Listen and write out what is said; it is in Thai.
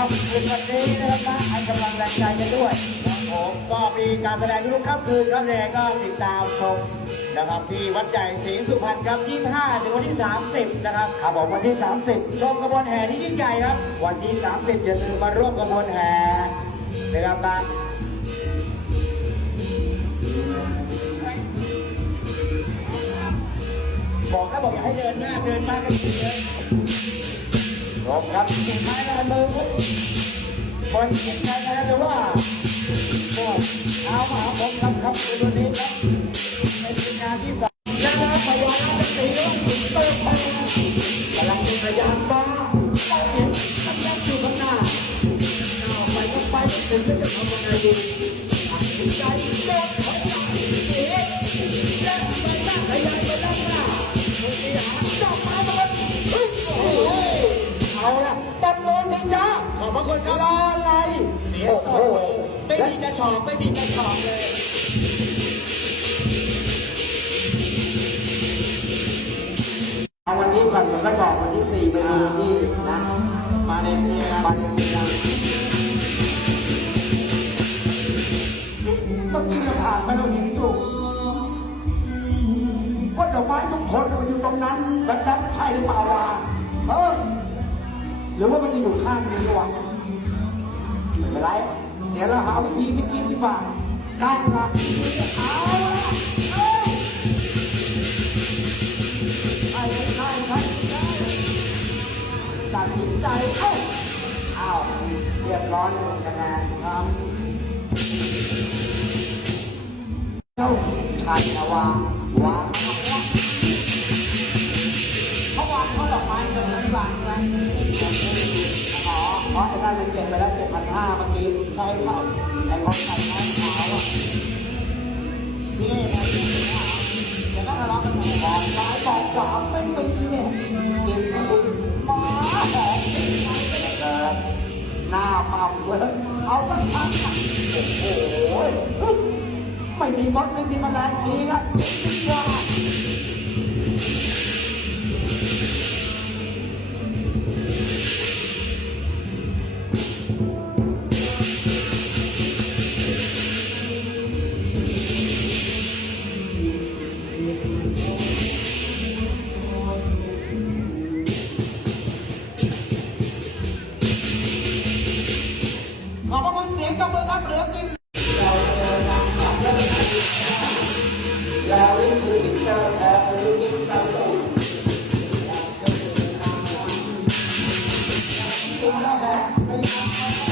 ครับคืนวันนี้นะครับนะให้กำลังแรงใจกันด้วยครับผมก็มีการแสดงทุกค่ำคืนครับเนี่ยก็ติดตามชมนะครับที่วัดใหญ่ศรีสุพรรณครับ 25 ถึงวันที่ 30 นะครับครับผมวันที่ 30 ชมกระบวนแห่ที่ยิ่งใหญ่ครับ วันที่ 30 อย่าลืมมาร่วมกระบวนแห่นะครับนะบอกแล้วบอกอย่าให้เดินหน้าเดินมากันเยอะ ครบครับสุดท้ายแล้วมือคนเขียนใจนะครับแต่ว่าก็เอามาหาผมครับครับในวันนี้ครับเป็นงานที่สองนะครับพยายามจะตีว่าถึงโต๊ะไปกำลังเป็นพยานบ้าต้งเห็นกำลังอยู่ข้างหน้าเอาไปก็ไปไม่ถึงจะทำยังไงดีตัดสินใจโดน ระคุณครับรออะไรเสียโอ้โหไม่มีกระชอบไม่มีกระชอบเลยเอาวันนี้ก่อนผมก็บอกวันที่สี่ไปดูที่นะมาเลเซียมาเลเซียเมื่อกี้เราผ่านไปเราเห็นอยู่ว่าดอกไม้ทุกคนมันอยู่ตรงนั้นแบบนั้นใช่หรือเปล่าวะเออหรือว่ามันจะอยู่ข้างนี้วะ ไม่ไร เดี๋ยวเราหาวิธีพิกินดีกว่า ได้ครับเอาละเอ้ยใช่ใช่ใช่ใช่ตัดสินใจเอ้าอ้าวเรียบร้อยหมดคะแนนครับเจ้าชัยนะวาวา เมื่อวานเขาดอกไม้กินที่บ้านใช่ไหมอ๋อเพราะไอ้นั่นมันเก็บไปแล้วเจ็ดพันห้าเมื่อกี้ใช่เปล่าไอ้ของใส่ไม้ขาวอะนี่ไงเดี๋ยวก็ทะเลาะกันหมดบอกซ้ายบอกขวาไม่ตีเนี่ยกินก็คือหมาหอมกินไปก็เลยเกินหน้าเมเลยเอาตั้งทั้งโอ้โหไม่มีมดไม่มีแมลงดีละกินดีกว่า よろしくお願いします。